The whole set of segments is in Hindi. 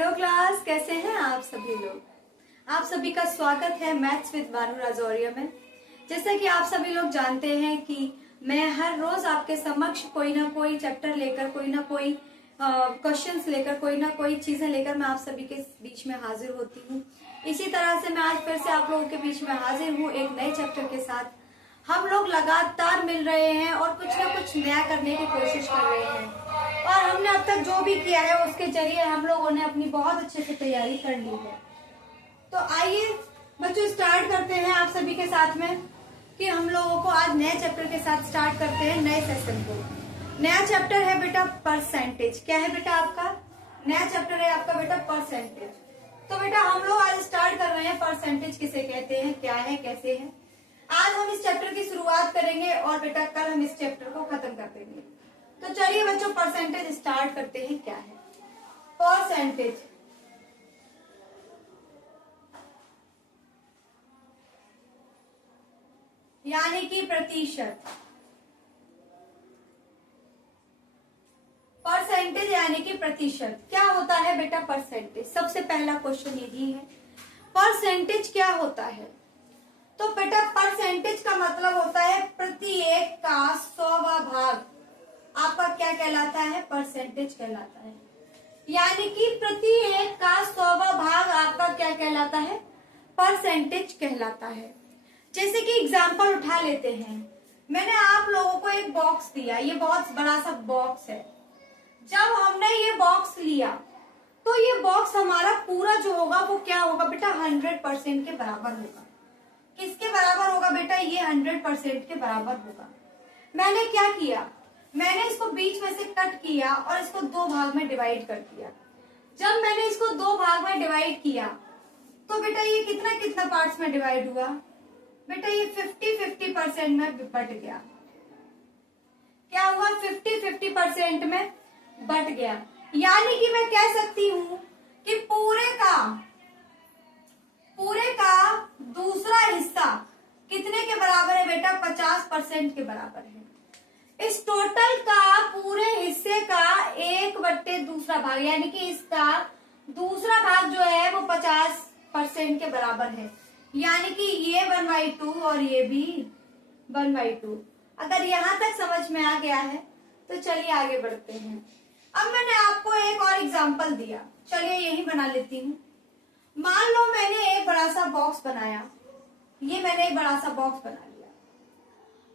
हेलो क्लास, कैसे हैं आप सभी लोग। आप सभी का स्वागत है मैथ्स विद बानू राजौरिया में। जैसे कि आप सभी लोग जानते हैं कि मैं हर रोज आपके समक्ष कोई ना कोई चैप्टर लेकर, कोई ना कोई क्वेश्चंस लेकर, कोई ना कोई चीजें लेकर मैं आप सभी के बीच में हाजिर होती हूँ। इसी तरह से मैं आज फिर से आप लोगों के बीच में हाजिर हूँ एक नए चैप्टर के साथ। हम लोग लगातार मिल रहे हैं और कुछ ना कुछ नया करने की कोशिश कर रहे हैं, और हमने अब तक जो भी किया है उसके जरिए हम लोगों ने अपनी बहुत अच्छे से तैयारी कर ली है। तो आइए बच्चों, स्टार्ट करते हैं आप सभी के साथ में कि हम लोगों को आज नए चैप्टर के साथ स्टार्ट करते हैं नए सेशन को। नया चैप्टर है बेटा परसेंटेज। क्या है बेटा आपका नया चैप्टर है आपका बेटा परसेंटेज। तो बेटा हम लोग आज स्टार्ट कर रहे हैं परसेंटेज किसे कहते हैं, क्या है, कैसे है। आज हम इस चैप्टर की शुरुआत करेंगे और बेटा कल हम इस चैप्टर को खत्म कर देंगे। तो चलिए बच्चों परसेंटेज स्टार्ट करते हैं। क्या है परसेंटेज? यानी कि प्रतिशत। परसेंटेज यानी कि प्रतिशत। क्या होता है बेटा परसेंटेज? सबसे पहला क्वेश्चन यही है, परसेंटेज क्या होता है। तो बेटा परसेंटेज का मतलब होता है प्रति एक का 100वां भाग आपका क्या कहलाता है, परसेंटेज कहलाता है। यानी कि प्रति एक का 100वां भाग आपका क्या कहलाता है, परसेंटेज कहलाता है। जैसे कि एग्जांपल उठा लेते हैं, मैंने आप लोगों को एक बॉक्स दिया, ये बहुत बड़ा सा बॉक्स है। जब हमने ये बॉक्स लिया तो ये बॉक्स हमारा पूरा जो होगा वो क्या होगा बेटा, 100% के बराबर होगा। किसके बराबर होगा बेटा, ये 100% के बराबर होगा। मैंने क्या किया, मैंने इसको बीच में से कट किया और इसको दो भाग में डिवाइड कर दिया। जब मैंने इसको दो भाग में डिवाइड किया तो बेटा ये कितना कितना पार्ट्स में डिवाइड हुआ बेटा, ये 50-50% में बट गया। क्या हुआ, 50-50% में बट गया। यानी कि मैं कह सकती हूं कि पूरे का दूसरा हिस्सा कितने के बराबर है बेटा, 50% के बराबर है। इस टोटल का पूरे हिस्से का 1/2 भाग, यानी कि इसका दूसरा भाग जो है वो 50% के बराबर है। यानी कि ये 1/2 और ये भी 1/2। अगर यहां तक समझ में आ गया है तो चलिए आगे बढ़ते हैं। अब मैंने आपको एक और एग्जांपल दिया, चलिए यही बना लेती हूँ। मान लो मैंने एक बड़ा सा बॉक्स बनाया, ये मैंने एक बड़ा सा बॉक्स बना लिया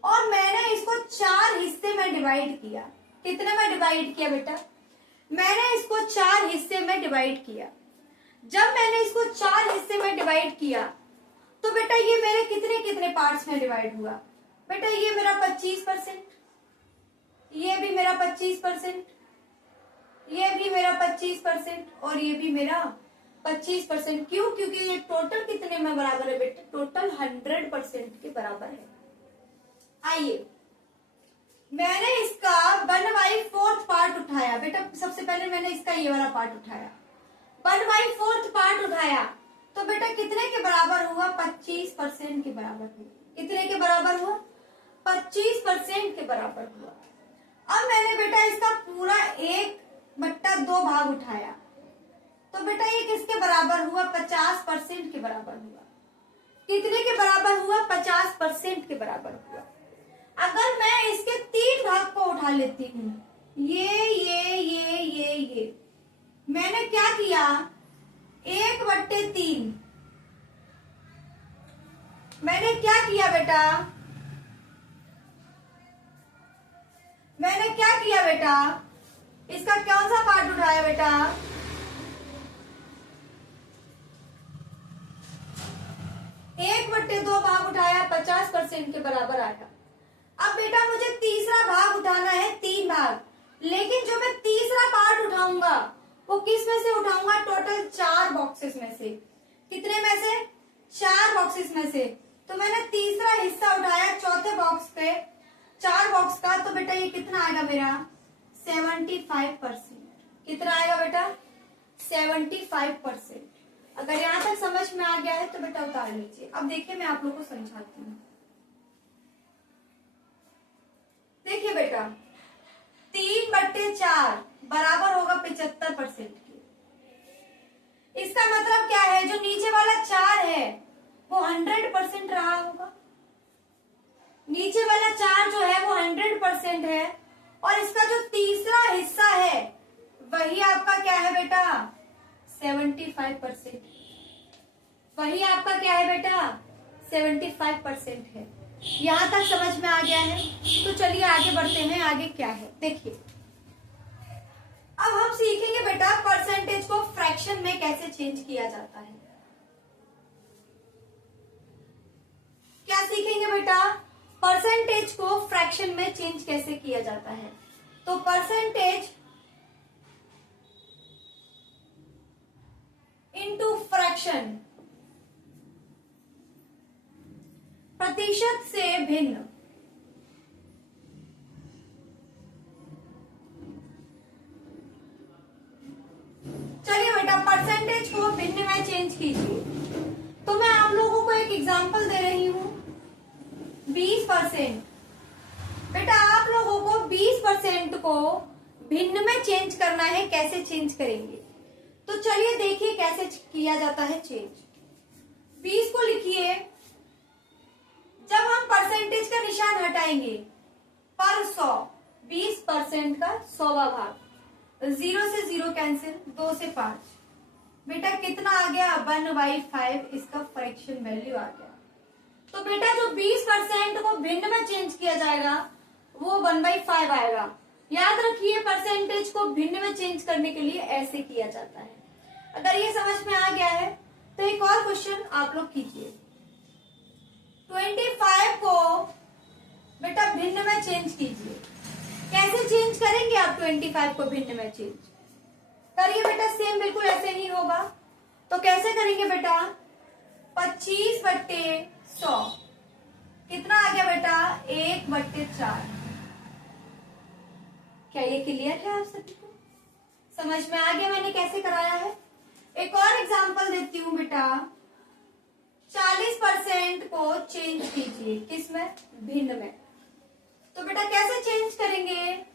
और मैंने इसको 4 हिस्से में डिवाइड किया। कितने में डिवाइड किया बेटा, मैंने इसको 4 हिस्से में डिवाइड किया। जब मैंने इसको 4 हिस्से में डिवाइड किया तो बेटा ये मेरे कितने कितने पार्ट्स में डिवाइड हुआ बेटा, ये मेरा 25%, ये भी मेरा 25%, ये भी मेरा 25% और ये भी मेरा 25%। क्यों? क्योंकि ये टोटल कितने में बराबर है बेटा, टोटल 100% के बराबर है। आइए मैंने इसका 1/4 पार्ट उठाया बेटा। सबसे पहले मैंने इसका ये वाला पार्ट उठाया, 1/4 पार्ट उठाया तो बेटा कितने के बराबर हुआ, 25% के बराबर हुआ। कितने के बराबर हुआ, 25% के बराबर हुआ। अब मैंने बेटा इसका पूरा 1/2 भाग उठाया तो बेटा ये किसके बराबर हुआ, 50% के बराबर हुआ। कितने के बराबर हुआ, 50% के बराबर हुआ। अगर मैं इसके 3 भाग को उठा लेती हूँ, ये मैंने क्या किया, 1/3 मैंने क्या किया बेटा, मैंने क्या किया बेटा, इसका कौन सा पार्ट उठाया बेटा, 1/2 भाग उठाया, 50% के बराबर आया। अब बेटा मुझे तीसरा भाग उठाना है, 3 भाग। लेकिन जो मैं तीसरा पार्ट उठाऊंगा वो किस में से उठाऊंगा, टोटल 4 बॉक्सेस में से। कितने में से, 4 बॉक्सेस में से। तो मैंने तीसरा हिस्सा उठाया चौथे बॉक्स पे, 4 बॉक्स का। तो बेटा ये कितना आएगा मेरा, 75%। कितना आएगा बेटा, 75%। अगर यहां तक समझ में आ गया है तो बेटा उतार लीजिए। अब देखिए मैं आप लोगों को समझाती हूँ। देखिए बेटा 3/4 बराबर होगा 75% के। जो नीचे वाला 4 है वो 100% रहा होगा। नीचे वाला 4 जो है वो 100% है, और इसका जो तीसरा हिस्सा है वही आपका क्या है बेटा, 75%। वही आपका क्या है बेटा, 75% है। यहां तक समझ में आ गया है? तो चलिए आगे बढ़ते हैं। आगे क्या है देखिए, अब हम सीखेंगे बेटा परसेंटेज को फ्रैक्शन में कैसे चेंज किया जाता है। क्या सीखेंगे बेटा, परसेंटेज को फ्रैक्शन में चेंज कैसे किया जाता है। तो परसेंटेज इनटू फ्रैक्शन, प्रतिशत से भिन्न। चलिए बेटा परसेंटेज को भिन्न में चेंज कीजिए। तो मैं आप लोगों को एक एग्जांपल दे रही हूं, 20%। बेटा आप लोगों को 20% को भिन्न में चेंज करना है, कैसे चेंज करेंगे? तो चलिए देखिए कैसे किया जाता है चेंज। 20 को लिखिए, जब हम परसेंटेज का निशान हटाएंगे पर 100, 20% का 100वां भाग, 0 से 0 कैंसिल, 2 से 5, बेटा कितना आ गया, 1/5 इसका फ्रैक्शन वैल्यू आ गया। तो बेटा जो 20% को भिन्न में चेंज किया जाएगा वो 1/5 आएगा। याद रखिए परसेंटेज को भिन्न में चेंज करने के लिए ऐसे किया जाता है। अगर ये समझ में आ गया है तो एक और क्वेश्चन आप लोग कीजिए। 25 को बेटा भिन्न में चेंज कीजिए। कैसे चेंज करेंगे आप 25 को भिन्न में चेंज? करिए बेटा, सेम बिल्कुल ऐसे ही होगा। तो कैसे करेंगे बेटा, 25/100 कितना आ गया बेटा, 1/4। क्या ये क्लियर है आप सभी को? समझ में आ गया मैंने कैसे कराया है? एक और एग्जांपल देती हूँ बेटा, 40% को चेंज कीजिए, किसमें, भिन्न में। तो बेटा कैसे चेंज करेंगे,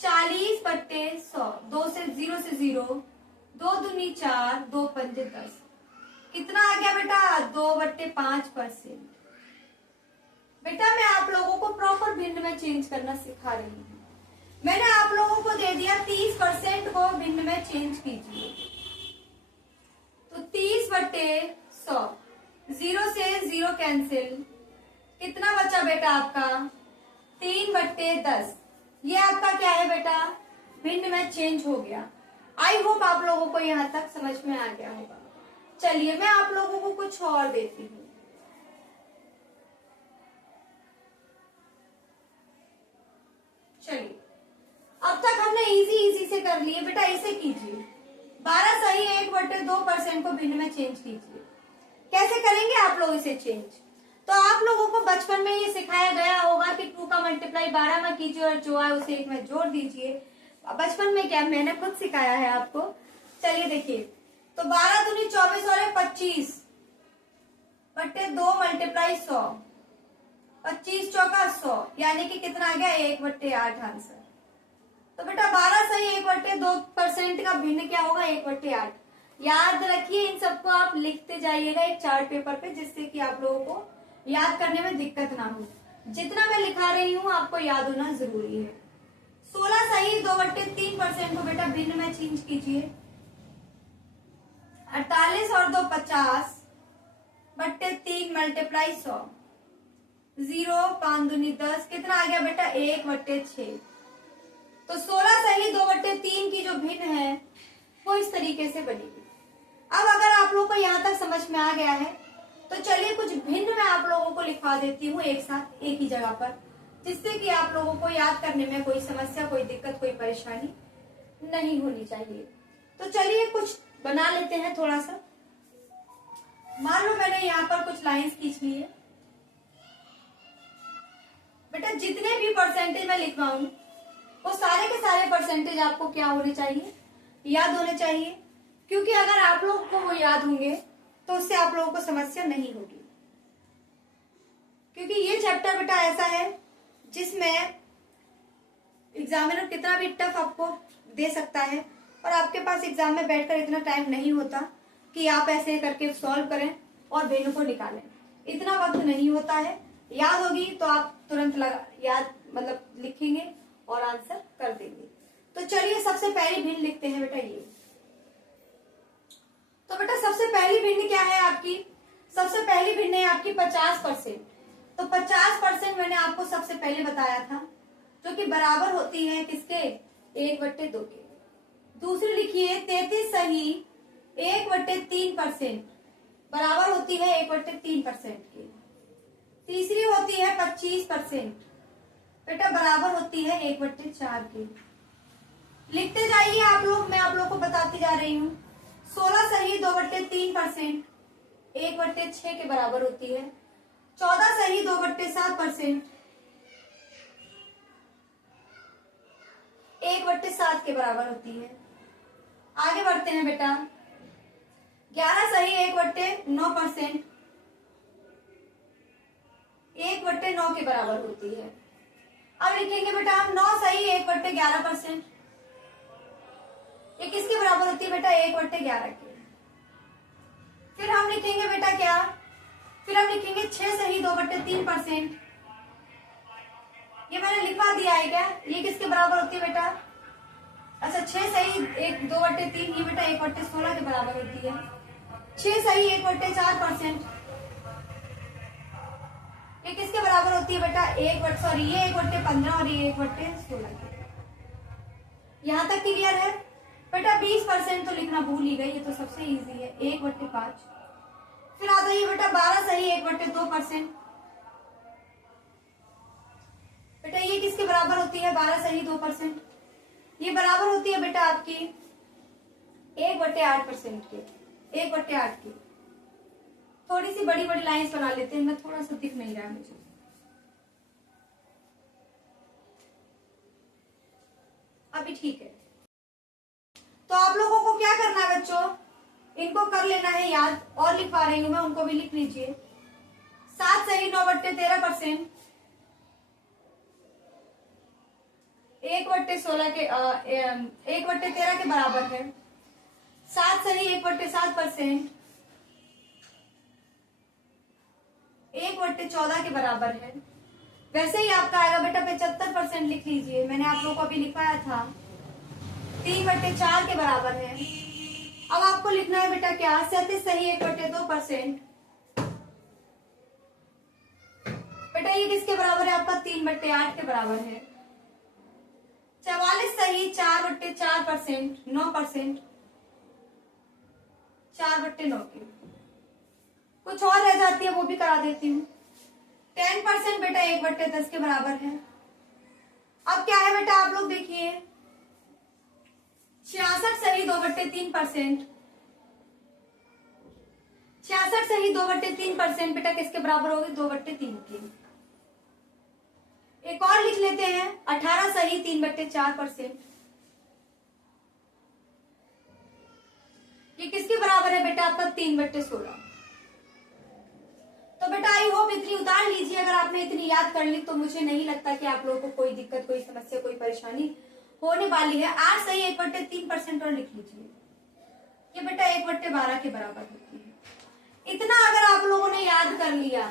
40/100, 2 से 0 से 0, 2 दूनी 4, 2 पंजे 10, कितना आ गया बेटा, 2/5%। बेटा मैं आप लोगों को प्रॉपर भिन्न में चेंज करना सिखा रही हूँ। मैंने आप लोगों को दे दिया 30% को भिन्न में चेंज कीजिए। तो 30/100, 0 से 0 कैंसिल, कितना बचा बेटा आपका, 3/10। ये आपका क्या है बेटा, भिन्न में चेंज हो गया। आई होप आप लोगों को यहाँ तक समझ में आ गया होगा। चलिए मैं आप लोगों को कुछ और देती हूँ। चलिए अब तक हमने इजी से कर लिए बेटा, इसे कीजिए। 12 सही 1/2% को भिन्न में चेंज कीजिए। कैसे करेंगे आप लोग इसे चेंज? तो आप लोगों को बचपन में ये सिखाया गया होगा कि 2 का मल्टीप्लाई 12 में कीजिए और जो है उसे 1 में जोड़ दीजिए। बचपन में क्या, मैंने खुद सिखाया है आपको। चलिए देखिए, तो 12 दूनी 24 और 25/2 मल्टीप्लाई 100, 25 चौका 100, यानी कि कितना आ गया, 1/8 आंसर। तो बेटा 12 सही 1/2% का भिन्न क्या होगा, 1/8। याद रखिए इन सबको आप लिखते जाइएगा एक चार्ट पेपर पे, जिससे कि आप लोगों को याद करने में दिक्कत ना हो। जितना मैं लिखा रही हूँ आपको याद होना जरूरी है। 16 सही 2/3% को बेटा भिन्न में चेंज कीजिए। 48 और 2 50/3 मल्टीप्लाई 100, 0 5 दूनी 10, कितना आ गया बेटा, 1/6। तो 16 सही 2/3 की जो भिन्न है वो इस तरीके से बनेगी। अब अगर आप लोगों को यहाँ तक समझ में आ गया है तो चलिए कुछ भिन्न मैं आप लोगों को लिखवा देती हूँ एक साथ एक ही जगह पर, जिससे कि आप लोगों को याद करने में कोई समस्या, कोई दिक्कत, कोई परेशानी नहीं होनी चाहिए। तो चलिए कुछ बना लेते हैं थोड़ा सा। मान लो मैंने यहाँ पर कुछ लाइंस खींच ली है। बेटा जितने भी परसेंटेज मैं लिखवाऊं वो सारे के सारे परसेंटेज आपको क्या होने चाहिए, याद होने चाहिए। क्योंकि अगर आप लोगों को वो याद होंगे तो उससे आप लोगों को समस्या नहीं होगी। क्योंकि ये चैप्टर बेटा ऐसा है जिसमें एग्जामिनर कितना भी टफ आपको दे सकता है और आपके पास एग्जाम में बैठकर इतना टाइम नहीं होता। कि आप ऐसे करके सॉल्व करें और भिन्न को निकालें। इतना वक्त नहीं होता है, याद होगी तो आप तुरंत याद मतलब लिखेंगे और आंसर कर देंगे। तो चलिए सबसे पहली भिन्न लिखते हैं बेटा ये। तो बेटा सबसे पहली भिन्न क्या है आपकी? सबसे पहली भिन्न है आपकी 50%। तो 50% मैंने आपको सबसे पहले बताया था, जो कि बराबर होती है किसके? 1/2 के। दूसरी लिखिए 33 सही 1/3% बराबर होती है 1/3% की। तीसरी होती है 25% बेटा बराबर होती है 1/4 की। लिखते जाइए आप लोग, मैं आप लोग को बताती जा रही हूँ। 16 सही 2/3% 1/6 के बराबर होती है। 14 सही 2/7% 1/7 के बराबर होती है। आगे बढ़ते हैं बेटा। 11 सही 1/9% 1/9 के बराबर होती है। अब लिखेंगे बेटा हम 9 सही 1/11%। ये किसके बराबर होती है बेटा? 1/11 के। फिर हम लिखेंगे बेटा क्या? फिर हम लिखेंगे 6 सही 2/3%। ये मैंने लिखवा दिया है क्या? ये किसके बराबर होती है बेटा? अच्छा 6 सही 2/3 ये बेटा 1/16 के बराबर होती है। 6 सही 1/4% ये किसके बराबर होती है बेटा? ये 1/15 और ये 1/16 के। यहां तक क्लियर है बेटा? 20% तो लिखना भूल ही गई, ये तो सबसे इजी है 1/5। फिर आ जाइए बेटा 12 सही 1/2%। बेटा ये किसके बराबर होती है? 12 सही 2%। ये बराबर होती है बेटा आपकी 1/8% के। 1/8 की। थोड़ी सी बड़ी बड़ी लाइंस बना लेते हैं, मैं थोड़ा सा दिख नहीं रहा है मुझे। अभी ठीक है। तो आप लोगों को क्या करना है बच्चों? इनको कर लेना है याद, और लिखवा रही हूं मैं, उनको भी लिख लीजिए। 7 सही 9/13% 1/16 के 1/13 के बराबर है। 7 सही 1/7% 1/14 के बराबर है। वैसे ही आपका आएगा बेटा 75% लिख लीजिए, मैंने आप लोगों को अभी लिखवाया था 3/4 के बराबर है। अब आपको लिखना है बेटा क्या? 37 सही 1/2% बेटा ये किसके बराबर है आपका? 3/8 के बराबर है। 44 सही 4/4% 9% 4/9 की। कुछ और रह जाती है वो भी करा देती हूँ। 10% बेटा 1/10 के बराबर है। अब क्या है बेटा? आप लोग देखिए 66 सही 2/3% 66 सही 2/3% बेटा किसके बराबर होगी? 2/3 की। एक और लिख लेते हैं 18 सही 3/4%। ये किसके बराबर है बेटा? आपका 3/16। तो बेटा आई होप इतनी उतार लीजिए। अगर आपने इतनी याद कर ली तो मुझे नहीं लगता कि आप लोगों को कोई दिक्कत, कोई समस्या, कोई परेशानी होने वाली है। 8 सही 1/3% और लिख लीजिए। ये बेटा 1/12 के बराबर होती है। इतना अगर आप लोगों ने याद कर लिया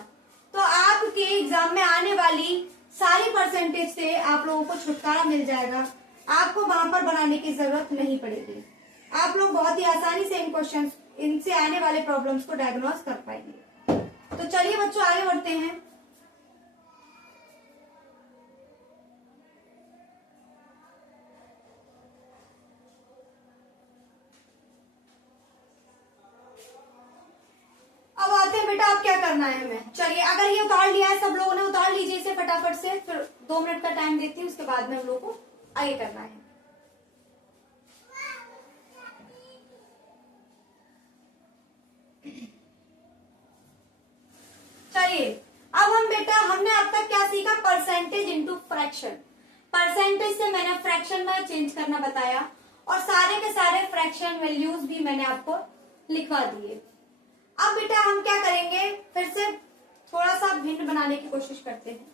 तो आपके एग्जाम में आने वाली सारी परसेंटेज से आप लोगों को छुटकारा मिल जाएगा। आपको वहां पर बनाने की जरूरत नहीं पड़ेगी। आप लोग बहुत ही आसानी से इन क्वेश्चन, इनसे आने वाले प्रॉब्लम्स को डायग्नोज कर पाएंगे। तो चलिए बच्चों आगे बढ़ते हैं। अब आते हैं बेटा, अब क्या करना है हमें। चलिए अगर ये उतार लिया है सब लोगों ने, उतार लीजिए इसे फटाफट से। फिर 2 मिनट का टाइम देती हूँ, उसके बाद में हम लोग को आगे करना है। चलिए अब हम बेटा, हमने अब तक क्या सीखा? Percentage into fraction. परसेंटेज से मैंने फ्रैक्शन में चेंज करना बताया और सारे के सारे फ्रैक्शन वैल्यूज भी मैंने आपको लिखवा दिए। अब बेटा हम क्या करेंगे? फिर से थोड़ा सा भिन्न बनाने की कोशिश करते हैं।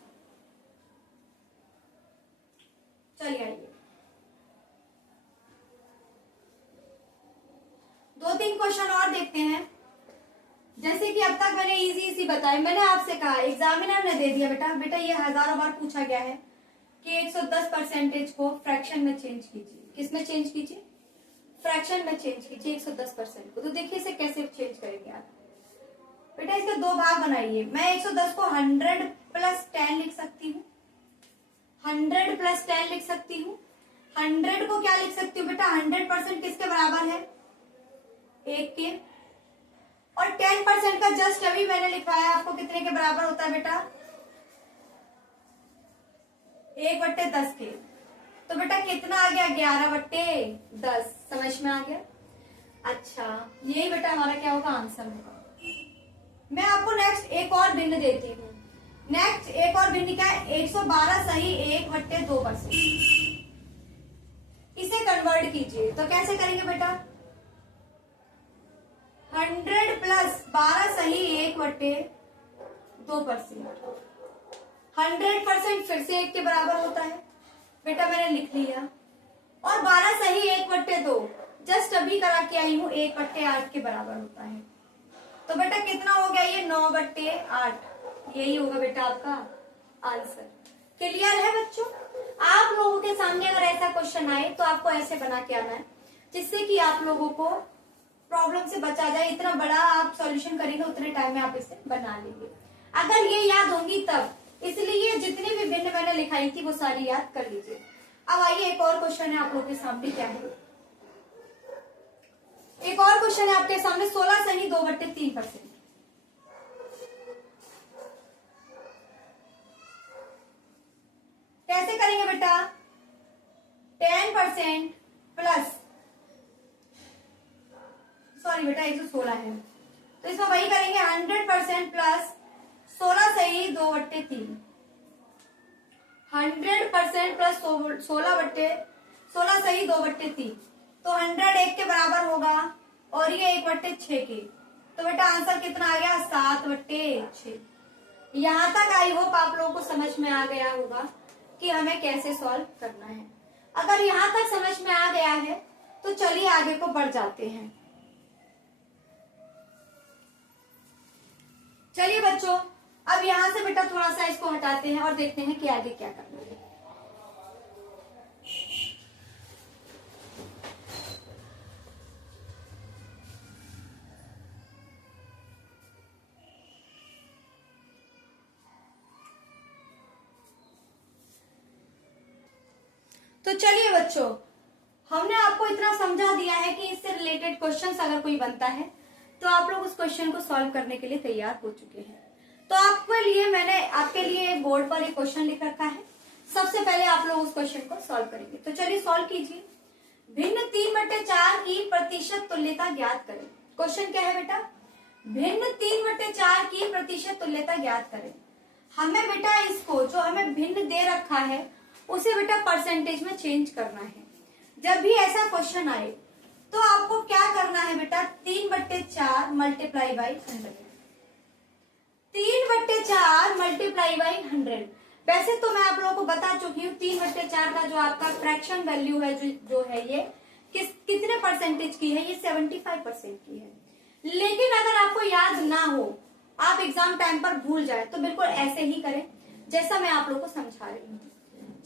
चलिए आइए। दो तीन क्वेश्चन और देखते हैं। जैसे कि अब तक मैंने इजी इजी बताए, मैंने आपसे कहा, एग्जामिनर ने दे दिया बेटा ये हजारों बार पूछा गया है कि 110% को फ्रैक्शन में चेंज कीजिए। किस में चेंज कीजिए? फ्रैक्शन में चेंज कीजिए 110% को। तो देखिए इसे कैसे चेंज करेंगे आप बेटा, इसके दो भाग बनाइए। मैं 110 को 100 प्लस 10 लिख सकती हूँ, 100 प्लस 10 लिख सकती हूँ। 100 को क्या लिख सकती हूँ बेटा? 100% किसके बराबर है? 1 के। और 10% का जस्ट अभी मैंने लिखवाया आपको, कितने के बराबर होता है बेटा? 1/10 के। तो बेटा कितना आ गया? 11/10। समझ में आ गया? अच्छा, यही बेटा हमारा क्या होगा? आंसर होगा। मैं आपको नेक्स्ट एक और भिन्न देती हूँ। नेक्स्ट एक और भिन्न क्या है? 112 सही 1/2%। इसे कन्वर्ट कीजिए। तो कैसे करेंगे बेटा? 100 प्लस 12 सही 1/2%। 100% फिर से 1 के बराबर होता है बेटा, मैंने लिख लिया। और 12 सही 1/2 जस्ट अभी करा के आई हूँ, 1/8 के बराबर होता है। तो बेटा कितना हो गया? ये 9/8। यही होगा बेटा आपका आंसर। क्लियर है बच्चों? आप लोगों के सामने अगर ऐसा क्वेश्चन आए तो आपको ऐसे बना के आना है, जिससे कि आप लोगों को प्रॉब्लम से बचा जाए। इतना बड़ा आप सॉल्यूशन करेंगे उतने टाइम में आप इसे बना लेंगे, अगर ये याद होंगी तब। इसलिए जितनी भी भिन्न मैंने लिखाई थी वो सारी याद कर लीजिए। अब आइए एक और क्वेश्चन है आप लोगों के सामने। क्या है? एक और क्वेश्चन है आपके सामने। 16 सही 2/3%। कैसे करेंगे बेटा? 10% प्लस, सॉरी बेटा 116 है, तो इसमें वही करेंगे 100% प्लस 16 सही 2/3। 100% प्लस 16 सही 2/3। तो 100 1 के बराबर होगा और ये 1/6 के। तो बेटा आंसर कितना आ गया? 7/6। यहां तक आई होप आप लोगों को समझ में आ गया होगा कि हमें कैसे सॉल्व करना है। अगर यहां तक समझ में आ गया है तो चलिए आगे को बढ़ जाते हैं। चलिए बच्चों, अब यहां से बेटा थोड़ा सा इसको हटाते हैं और देखते हैं कि आगे क्या करना है। तो चलिए बच्चों, हमने आपको इतना समझा दिया है कि इससे रिलेटेड क्वेश्चंस अगर कोई बनता है तो आप लोग उस क्वेश्चन को सॉल्व करने के लिए तैयार हो चुके हैं। तो आपके लिए मैंने आपके लिए बोर्ड पर एक क्वेश्चन लिख रखा है। सबसे पहले आप लोग उस क्वेश्चन को सॉल्व करेंगे। तो चलिए सॉल्व कीजिए। भिन्न 3/4 की प्रतिशत तुल्यता ज्ञात करें। क्वेश्चन क्या है बेटा? भिन्न 3/4 की प्रतिशत तुल्यता ज्ञात करें। हमें बेटा इसको, जो हमें भिन्न दे रखा है, उसे बेटा परसेंटेज में चेंज करना है। जब भी ऐसा क्वेश्चन आए तो आपको क्या करना है बेटा? 3/4 मल्टीप्लाई बाई 100। 3/4 multiply by 100। वैसे तो मैं आप लोगों को बता चुकी हूँ 3/4 का जो आपका फ्रैक्शन वैल्यू है, जो है ये कितने परसेंटेज की है? ये 75% की है। लेकिन अगर आपको याद ना हो, आप एग्जाम टाइम पर भूल जाए, तो बिल्कुल ऐसे ही करें जैसा मैं आप लोगों को समझा रही हूँ।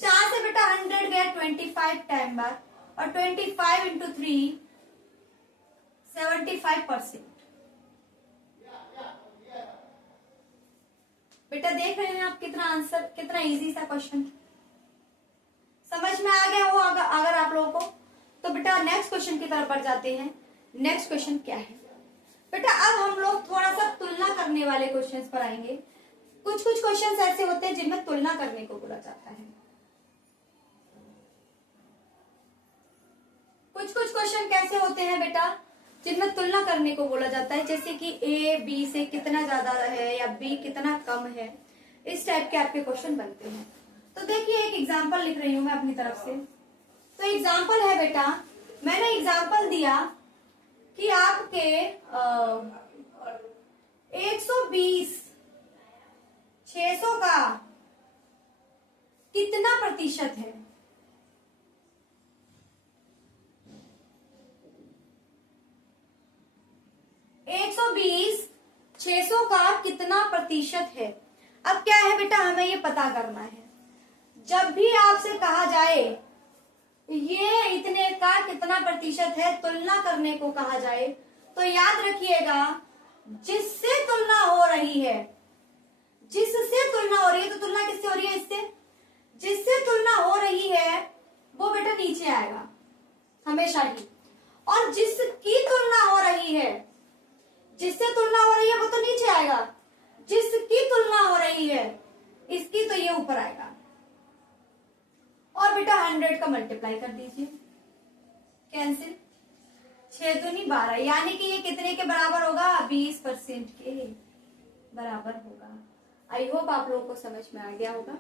4 से बेटा 100 गया 25 टाइम बाद, और 25 इंटू 3 75%। बेटा देख रहे हैं आप कितना आंसर, कितना इजी सा क्वेश्चन समझ में आ गया हो अगर आप लोगों को। तो बेटा नेक्स्ट क्वेश्चन की तरफ बढ़ जाते हैं। नेक्स्ट क्वेश्चन क्या है बेटा? अब हम लोग थोड़ा सा तुलना करने वाले क्वेश्चंस पर आएंगे। कुछ क्वेश्चंस ऐसे होते हैं जिनमें तुलना करने को बोला जाता है। कुछ क्वेश्चन कैसे होते हैं बेटा जिनमें तुलना करने को बोला जाता है, जैसे कि ए बी से कितना ज्यादा है या बी कितना कम है, इस टाइप के आपके क्वेश्चन बनते हैं। तो देखिए एक एग्जांपल लिख रही हूं मैं अपनी तरफ से। तो एग्जांपल है बेटा, मैंने एग्जांपल दिया कि आपके 120 600 का कितना प्रतिशत है? कितना प्रतिशत है। अब क्या है बेटा, हमें ये पता करना है। जब भी आपसे कहा जाए ये इतने का कितना प्रतिशत है, तुलना करने को कहा जाए, तो याद रखिएगा जिससे तुलना हो रही है, जिससे तुलना हो रही है, तो तुलना किससे हो रही है, इससे। जिससे तुलना हो रही है वो बेटा नीचे आएगा हमेशा ही, और जिसकी तुलना हो रही है, जिससे तुलना हो रही है वो तो नीचे आएगा, जिसकी तुलना हो रही है इसकी तो ये ऊपर आएगा। और बेटा 100 का मल्टीप्लाई कर दीजिए, कैंसिल, 6 दूनी 12, यानी कि ये कितने के बराबर होगा, 20% के बराबर होगा। आई होप आप लोगों को समझ में आ गया होगा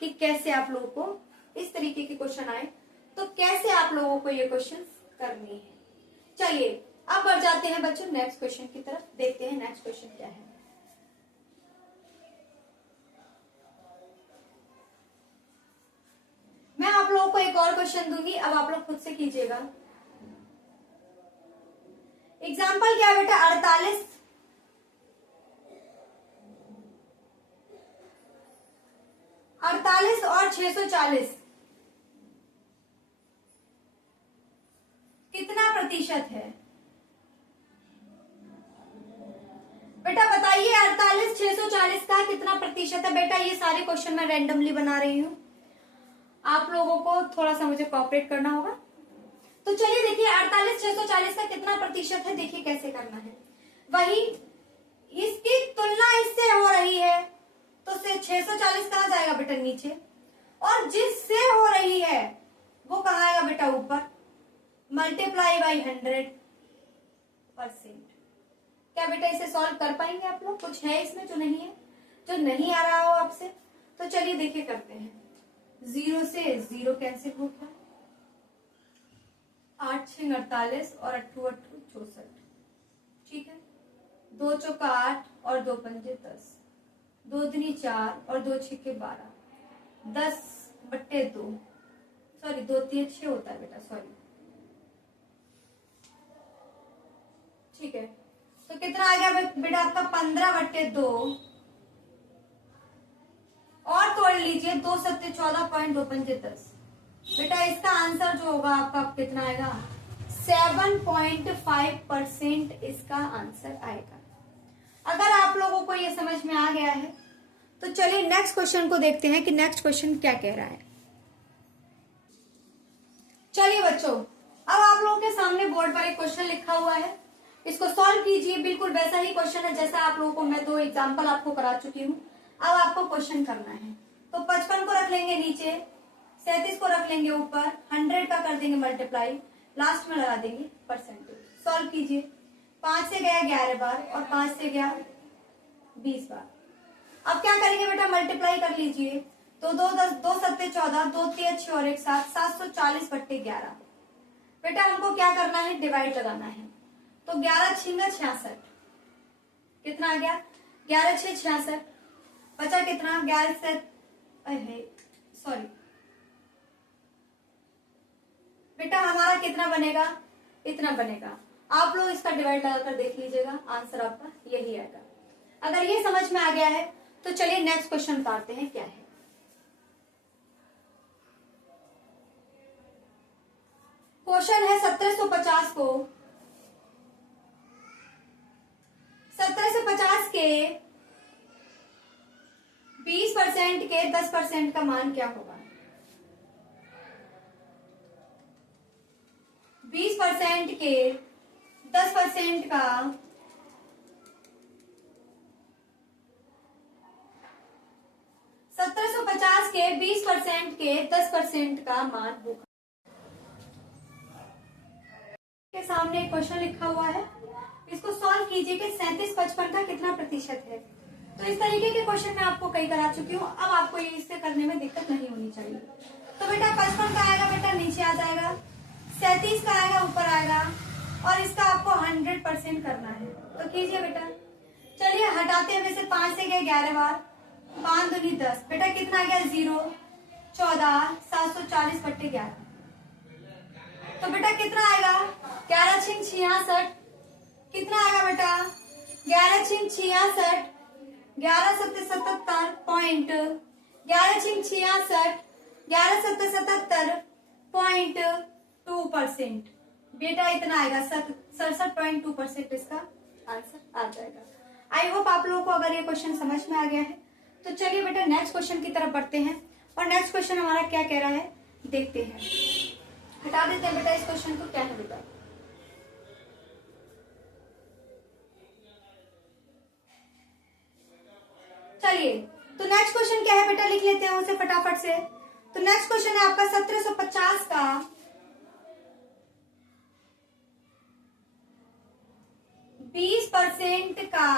कि कैसे आप लोगों को इस तरीके के क्वेश्चन आए तो कैसे आप लोगों को ये क्वेश्चन करनी है। चलिए अब बढ़ जाते हैं बच्चों नेक्स्ट क्वेश्चन की तरफ, देखते हैं नेक्स्ट क्वेश्चन क्या है। मैं आप लोगों को एक और क्वेश्चन दूंगी, अब आप लोग खुद से कीजिएगा। एग्जाम्पल क्या है बेटा, 48 और 640 कितना प्रतिशत है बेटा, बताइए। 48 640 का कितना प्रतिशत है बेटा। ये सारे क्वेश्चन मैं रैंडमली बना रही हूँ, आप लोगों को थोड़ा सा मुझे कोऑपरेट करना होगा। तो चलिए देखिए 48 640 का कितना प्रतिशत है, देखिए कैसे करना है। वही इसकी तुलना इससे हो रही है तो 640 कहाँ जाएगा बेटा, नीचे, और जिससे हो रही है वो कहाँ आएगा बेटा, ऊपर, मल्टीप्लाई बाई 100%। क्या बेटा इसे सॉल्व कर पाएंगे आप लोग? कुछ है इसमें जो नहीं है, जो नहीं आ रहा हो आपसे? तो चलिए देखिए करते हैं। 0 से 0 कैंसिल हो गया, 8 6 48 और 8 8 64, ठीक है। 2 चौका 8 और 2 पंजे 10, 2 दूनी 4 और 2 छक्के 12, 10/2, सॉरी 2 3 6 होता है बेटा, सॉरी, ठीक है। तो कितना आ गया बेटा आपका, 15/2, और तोड़ लीजिए, 2 7 14 2 पंजे 10। बेटा इसका आंसर जो होगा आपका कितना आएगा, 7.5% इसका आंसर आएगा। अगर आप लोगों को ये समझ में आ गया है तो चलिए नेक्स्ट क्वेश्चन को देखते हैं कि नेक्स्ट क्वेश्चन क्या कह रहा है। चलिए बच्चों, अब आप लोगों के सामने बोर्ड पर एक क्वेश्चन लिखा हुआ है, इसको सॉल्व कीजिए। बिल्कुल वैसा ही क्वेश्चन है जैसा आप लोगों को मैं 2 एग्जाम्पल आपको करा चुकी हूँ। अब आपको क्वेश्चन करना है, तो 55 को रख लेंगे नीचे, 37 को रख लेंगे ऊपर, 100 का कर देंगे मल्टीप्लाई, लास्ट में लगा देंगे परसेंटेज। सॉल्व कीजिए, 5 से गया 11 बार और 5 से गया 20 बार। अब क्या करेंगे बेटा, मल्टीप्लाई कर लीजिए, तो 2 10 2 7 14, 2 3 6 और 1 7, 740/11। बेटा हमको क्या करना है, डिवाइड लगाना है। तो 11 6 66, कितना आ गया, 11 6 66, बचा कितना, 11 से सॉरी बेटा हमारा कितना बनेगा, इतना बनेगा। आप लोग इसका डिवाइड लगाकर देख लीजिएगा, आंसर आपका यही आएगा। अगर ये समझ में आ गया है तो चलिए नेक्स्ट क्वेश्चन उतारते हैं क्या है। क्वेश्चन है 1750 को 1750 के 20% के 10% का मान क्या होगा। 20% के 10% का 1750 के 20% के 10% का मान होगा। के सामने एक क्वेश्चन लिखा हुआ है, इसको सॉल्व कीजिए कि 37 55 का कितना प्रतिशत है। तो इस तरीके के क्वेश्चन मैं आपको कई करा चुकी हूँ, अब आपको ये इससे करने में दिक्कत नहीं होनी चाहिए। तो बेटा 55 का आएगा बेटा नीचे आ जाएगा, 37 का आएगा ऊपर आएगा, और इसका आपको 100% करना है। तो कीजिए बेटा, चलिए हटाते हैं, वैसे 5 से गए 11 बार, 5 दूनी 10, बेटा कितना आ गया 0 14 740/11। तो बेटा कितना आएगा, 11 6 66, कितना आएगा बेटा 11 6 66, 11/66 बेटा इतना आएगा 67.2% इसका आंसर आ जाएगा। आई होप आप लोगों को अगर ये क्वेश्चन समझ में आ गया है तो चलिए बेटा नेक्स्ट क्वेश्चन की तरफ बढ़ते हैं और नेक्स्ट क्वेश्चन हमारा क्या कह रहा है देखते हैं। हटा देते हैं बेटा इस क्वेश्चन को, क्या है बेटा। चलिए तो नेक्स्ट क्वेश्चन क्या है बेटा, लिख लेते हैं उसे फटाफट से। तो नेक्स्ट क्वेश्चन है आपका 1750 का 20% का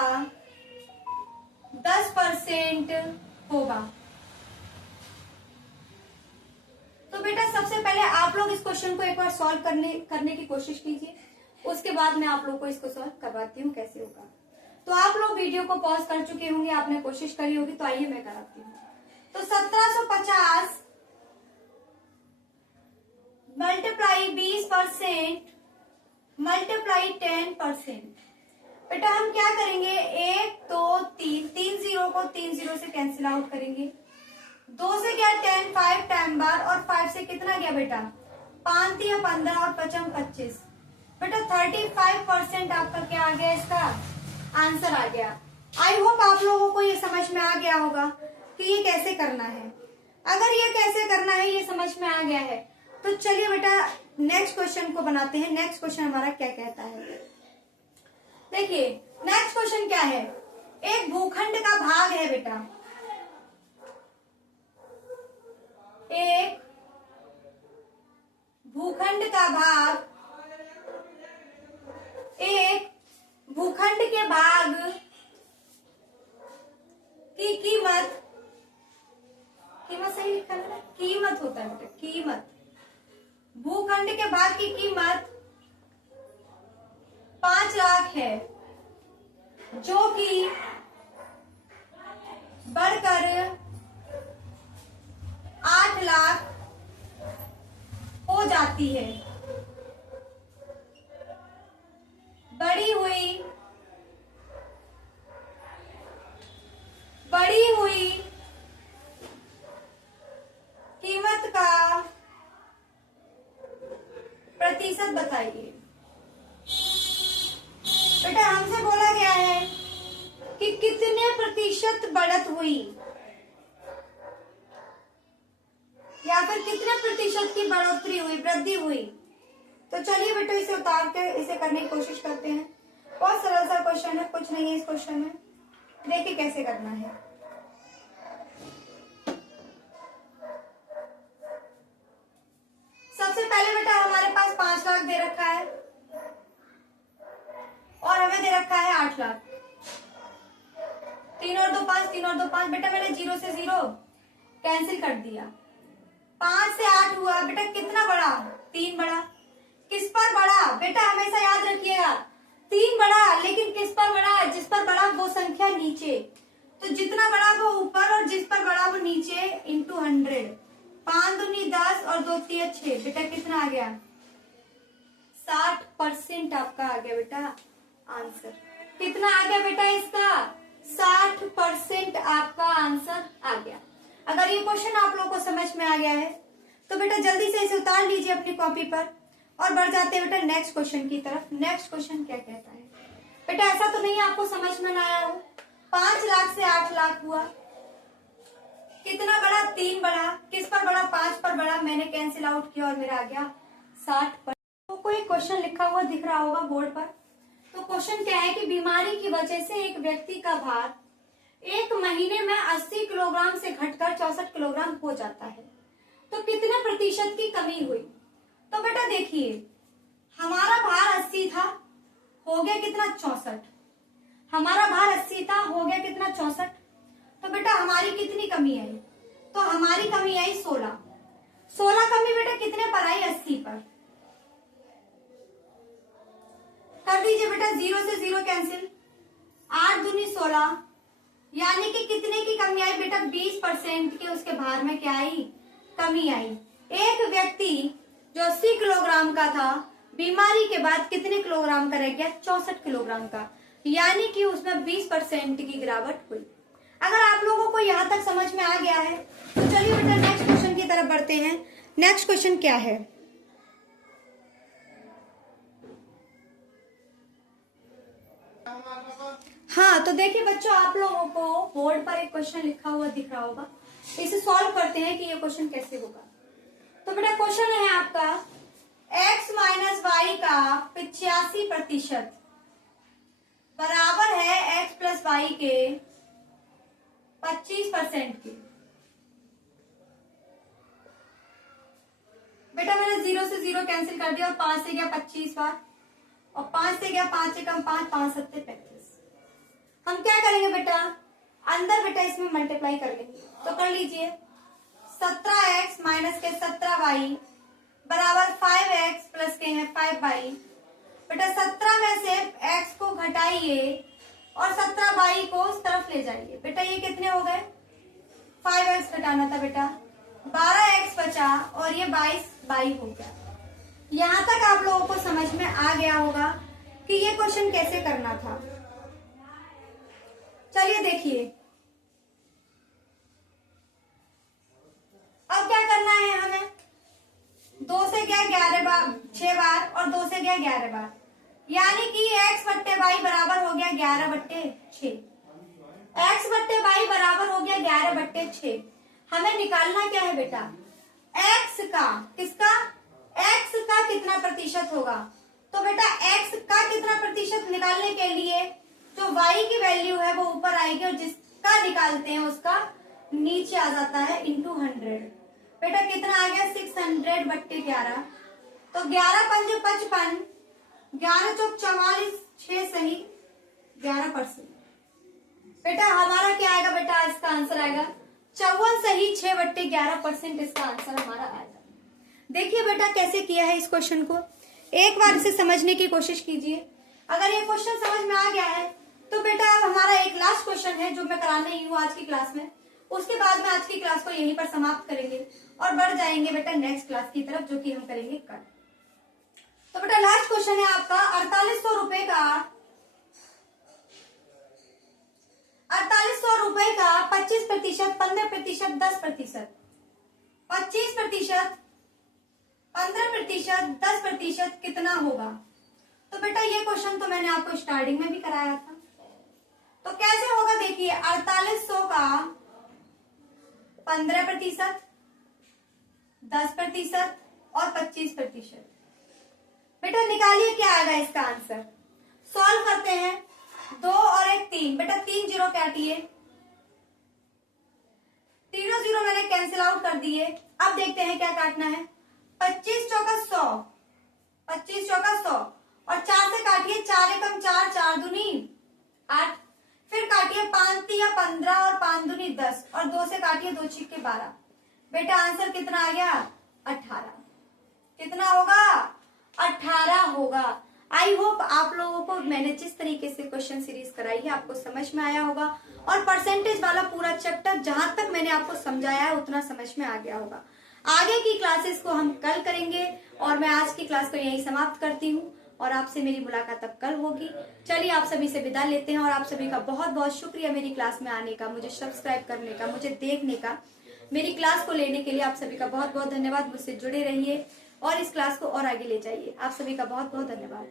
10% होगा। तो बेटा सबसे पहले आप लोग इस क्वेश्चन को एक बार सॉल्व करने की कोशिश कीजिए, उसके बाद मैं आप लोग को इसको सॉल्व करवाती हूँ कैसे होगा। तो आप लोग वीडियो को पॉज कर चुके होंगे, आपने कोशिश करी होगी, तो आइए मैं कराती हूँ। तो 1750 मल्टीप्लाई 20% मल्टीप्लाई 10%। बेटा हम क्या करेंगे, 1 2 3 3 जीरो को 3 जीरो से कैंसिल आउट करेंगे। 2 से क्या 10, 5 टाइम बार, और 5 से कितना गया बेटा 5 या 15 और 5 25। बेटा 35% आपका क्या आ गया, इसका आंसर आ गया। आई होप आप लोगों को ये समझ में आ गया होगा कि ये कैसे करना है। अगर ये कैसे करना है ये समझ में आ गया है तो चलिए बेटा नेक्स्ट क्वेश्चन को बनाते हैं। नेक्स्ट क्वेश्चन हमारा क्या कहता है, देखिए नेक्स्ट क्वेश्चन क्या है। एक भूखंड का भाग है बेटा, एक भूखंड का भाग, एक भूखंड के भाग की कीमत सही लिखा है, कीमत होता है बेटा, कीमत। भूखंड के भाग की कीमत 5 लाख है, जो कि बढ़कर 8 लाख हो जाती है। बढ़ी हुई कीमत का प्रतिशत बताइए। बेटा हमसे बोला गया है कि कितने प्रतिशत बढ़त हुई या फिर कितने प्रतिशत की बढ़ोतरी हुई, वृद्धि हुई। तो चलिए बेटा इसे उतार के इसे करने की कोशिश करते हैं। बहुत सरल सा क्वेश्चन है, कुछ नहीं है इस क्वेश्चन में, देखिए कैसे करना है। सबसे पहले बेटा हमारे पास 5 लाख दे रखा है और हमें दे रखा है 8 लाख। 3 और 2 5, 3 और 2 5। बेटा मैंने 0 से 0 कैंसिल कर दिया। 5 से 8 हुआ बेटा, कितना बढ़ा 3 बढ़ा। किस पर बढ़ा बेटा, हमेशा याद रखिएगा 3 बढ़ा, लेकिन किस पर बढ़ा, जिस पर बढ़ा वो संख्या नीचे। तो जितना बढ़ा वो ऊपर और जिस पर बढ़ा वो नीचे, इंटू 100। 5 दूनी 10 और 2 तिया 6। बेटा कितना आ गया 60% आपका आ गया बेटा आंसर। कितना आ गया बेटा इसका 60% आपका आंसर आ गया। अगर ये क्वेश्चन आप लोगों को समझ में आ गया है तो बेटा जल्दी से इसे उतार लीजिए अपनी कॉपी पर और बढ़ जाते हैं बेटा नेक्स्ट क्वेश्चन की तरफ। नेक्स्ट क्वेश्चन क्या कहता है बेटा, ऐसा तो नहीं आपको समझ में ना आया हो। 5 लाख से 8 लाख हुआ, कितना बड़ा 3 बड़ा, किस पर बड़ा 5 पर बड़ा, मैंने कैंसिल आउट किया और मेरा आ गया 60%। तो कोई क्वेश्चन लिखा हुआ दिख रहा होगा बोर्ड पर। तो क्वेश्चन क्या है कि बीमारी की वजह से एक व्यक्ति का भार 1 महीने में 80 किलोग्राम से घटकर 64 किलोग्राम हो जाता है, तो कितने प्रतिशत की कमी हुई। तो बेटा देखिए हमारा भार 80 था, हो गया कितना 64। हमारा भार 80 था, हो गया कितना 64। तो बेटा हमारी कितनी कमी आई, तो हमारी कमी आई 16। 16 कमी बेटा कितने पर आई 80 पर। कर दीजिए बेटा 0 से 0 कैंसिल, 8 दूनी 16, यानी कि कितने की कमी आई बेटा 20% के उसके भार में क्या आई कमी आई। एक व्यक्ति जो 80 किलोग्राम का था बीमारी के बाद कितने किलोग्राम का रह गया 64 किलोग्राम का, यानी कि उसमें 20% की गिरावट हुई। अगर आप लोगों को यहां तक समझ में आ गया है तो चलिए बेटा नेक्स्ट क्वेश्चन की तरफ बढ़ते हैं। नेक्स्ट क्वेश्चन क्या है? हाँ, तो देखिए बच्चों, आप लोगों को बोर्ड पर एक क्वेश्चन लिखा हुआ दिख रहा होगा। इसे सॉल्व करते हैं कि ये क्वेश्चन कैसे होगा। तो बेटा क्वेश्चन है आपका x माइनस वाई का 85% बराबर है x प्लस वाई के 25% की। बेटा मैंने 0 से 0 कैंसिल कर दिया और 5 से गया 25 बार और 5 से गया 5 से कम 5, 5 सत्ते 35। हम क्या करेंगे बेटा, अंदर बेटा इसमें मल्टीप्लाई कर लेंगे। तो कर लीजिए 17x माइनस के 17y बराबर 5x प्लस के हैं 5y। बेटा 17 में से x को घटाइए और 17y को उस तरफ ले जाइए। बेटा ये कितने हो गए? 5x घटाना था बेटा, 12x बचा और ये 22y हो गया। यहां तक आप लोगों को समझ में आ गया होगा कि ये क्वेश्चन कैसे करना था। चलिए देखिए, अब क्या करना है हमें। 2 से गया 11 बार, 6 बार और 2 से गया 11 बार, यानी कि x बट्टे वाई बराबर हो गया 11 बट्टे 6। x बट्टे वाई बराबर हो गया 11 बट्टे 6। हमें निकालना क्या है बेटा, x का, किसका, x का कितना प्रतिशत होगा। तो बेटा x का कितना प्रतिशत निकालने के लिए जो y की वैल्यू है वो ऊपर आएगी और जिसका निकालते हैं उसका नीचे आ जाता है इंटू 100। बेटा कितना आ गया 600 बट्टे 11। तो 11 पंजे 55, 11 चौक 44, 6 सही 11%। बेटा हमारा क्या आएगा बेटा, इसका आंसर आएगा 54 सही 6 बट्टे 11% इसका आंसर हमारा आएगा। देखिए बेटा कैसे किया है इस क्वेश्चन को, एक बार इसे समझने की कोशिश कीजिए। अगर ये क्वेश्चन समझ में आ गया है तो बेटा अब हमारा एक लास्ट क्वेश्चन है जो मैं कराने ही हूँ आज की क्लास में। उसके बाद में आज की क्लास को यहीं पर समाप्त करेंगे और बढ़ जाएंगे बेटा नेक्स्ट क्लास की तरफ, जो कि हम करेंगे कल। तो बेटा लास्ट क्वेश्चन है आपका 4800 रुपए का 25%, 15%, 10%, 25%, 15%, 10% कितना होगा। तो बेटा ये क्वेश्चन तो मैंने आपको स्टार्टिंग में भी कराया था। तो कैसे होगा देखिए, 4800 का 15%, 10% और 25%। बेटा निकालिए क्या आएगा इसका आंसर। सॉल्व करते हैं, 2 और 1 3। बेटा 3 0 काटिए, तीनों 0 मैंने कैंसिल आउट कर दिए। अब देखते हैं क्या काटना है। 25 चौका 100, 25 चौका 100 और 4 से काटिए, 4 एकम 4, 4 दूनी 8। फिर काटिए 5 तिया 15 और 5 दूनी 10 और 2 से काटिए 2 छिक्के 12। बेटा आंसर कितना आ गया 18। कितना होगा 18 होगा। आई होप आप लोगों को मैंने जिस तरीके से क्वेश्चन सीरीज कराई है आपको समझ में आया होगा और परसेंटेज वाला पूरा चैप्टर जहां तक मैंने आपको समझाया है उतना समझ में आ गया होगा। आगे की क्लासेस को हम कल करेंगे और मैं आज की क्लास को यहीं समाप्त करती हूँ और आपसे मेरी मुलाकात अब कल होगी। चलिए आप सभी से विदा लेते हैं और आप सभी का बहुत बहुत शुक्रिया मेरी क्लास में आने का, मुझे सब्सक्राइब करने का, मुझे देखने का, मेरी क्लास को लेने के लिए आप सभी का बहुत बहुत धन्यवाद। मुझसे जुड़े रहिए और इस क्लास को और आगे ले जाइए। आप सभी का बहुत बहुत धन्यवाद।